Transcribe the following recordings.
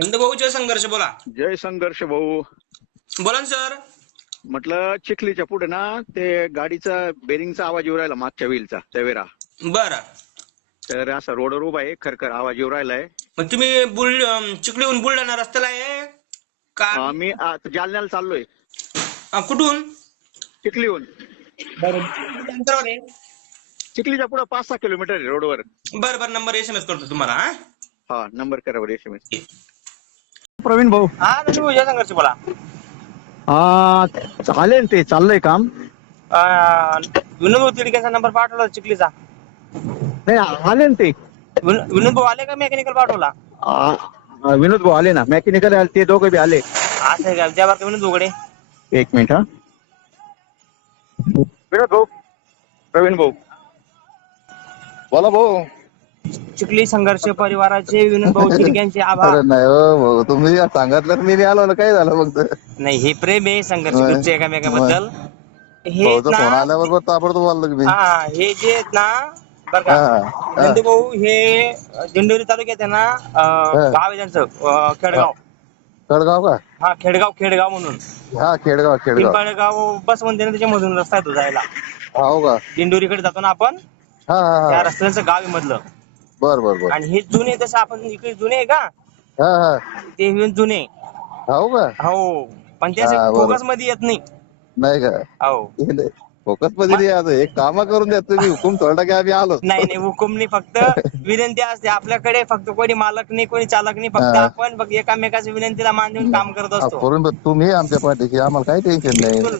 भाऊचे संघर्ष बोला. जय संघर्ष भाऊ. बोला ना सर. म्हटलं चिखलीच्या पुढे ना ते गाडीचा बेरिंगचा आवाज येऊ राहिला मागच्या व्हीलचा तवेरा बर. तर असा रोडवर उभा आहे खरखर आवाज येऊ राहिलाय. मग तुम्ही बुल अं, चिखलीहून बुलढाणा रस्त्याला आहे? का? आता जालन्याला चाललोय. अं, कुठून? चिखलीहून. अंतरावर आहे. चिखलीच्या पुढे पाच सहा किलोमीटर आहे रोडवर. बर बर नंबर एस एम एस करतो तुम्हाला हा? हा नंबर करा बरं एस एम एस. प्रवीण भाऊ. हा संघर्ष बोला. हा चालेल ना ते चाललंय काम. विनोद तिडक्याचा नंबर पाठवला चिखलीचा. नाही आले ना ते. विन- विनोद भाऊ आले का मेकॅनिकल पाठवला? आ, विनोद भाऊ आले ना. मेकॅनिकल आले ते दोघे बी आले. असं आहे का विनोद भाऊकडे. एक मिनिट हा. विनोद भाऊ. प्रवीण भाऊ. बोला भाऊ. चिखली संघर्ष परिवाराचे विनोद भाऊ तिडक्यांचे आभार. अरे नाही हो भाऊ तुम्ही सांगितलं मी नाही आलो ना काय झालं फक्त? नाही हे प्रेम आहे संघर्ष होय. एकामेकाबद्दल. हे भाऊचा ना फोन आल्याबरोबर ताबडतोब बोललो की मी हा हे जे आहेत ना बर का हा, हा. नंदू भाऊ हे दिंडोरी तालुक्यात आहे ना अं, हा. गाव आहे त्यांचं अं, खेडगाव. कडगाव का? हा खेडगाव खेडगाव म्हणून. हा खेडगाव खेडगाव. पिंपळगाव बस म्हणते ना त्याच्यामधून रस्ता आहे तो जायला. हो का? दिंडोरीकडे जातो ना आपण हा हा त्या हा रस्त्याचं गाव आहे मधलं. बर बर बर. आणि हे जुने तसं आपण इकडे जुने आहे का? हा हा. ते हे जुने. हो का? हो. पण ते हा, बरोबर. फोकसमध्ये येत नाही. नाही का? हो. फोकसमध्ये आता. एक काम करून द्या. तुम्ही हुकूम थोडा की आम्ही आलो नाही नाही हुकुम नाही. फक्त विनंती असते. आपल्याकडे फक्त कोणी मालक नाही कोणी चालक नाही. फक्त हा. आपण फक्त एकामेकाच्या विनंतीला मान देऊन काम करत असतो. करून तुम्ही आमच्या पाठीशी. आम्हाला काही टेन्शन नाही. बिलकुल.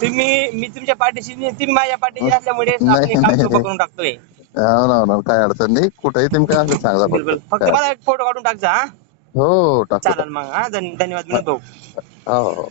तुम्ही मी तुमच्या पाठीशी नाही, तुम्ही माझ्या पाठीशी असल्यामुळे आपण हे काम सोपं. करून टाकतोय. हो ना हो ना. काय अडचण नाही. कुठेही तुम्ही काय असेल सांगा बिलकुल. फक्त फक्त मला एक फोटो काढून टाकजा हा. हो टाकतो. चालेल मग हा. धन्य- धन्यवाद हो हो.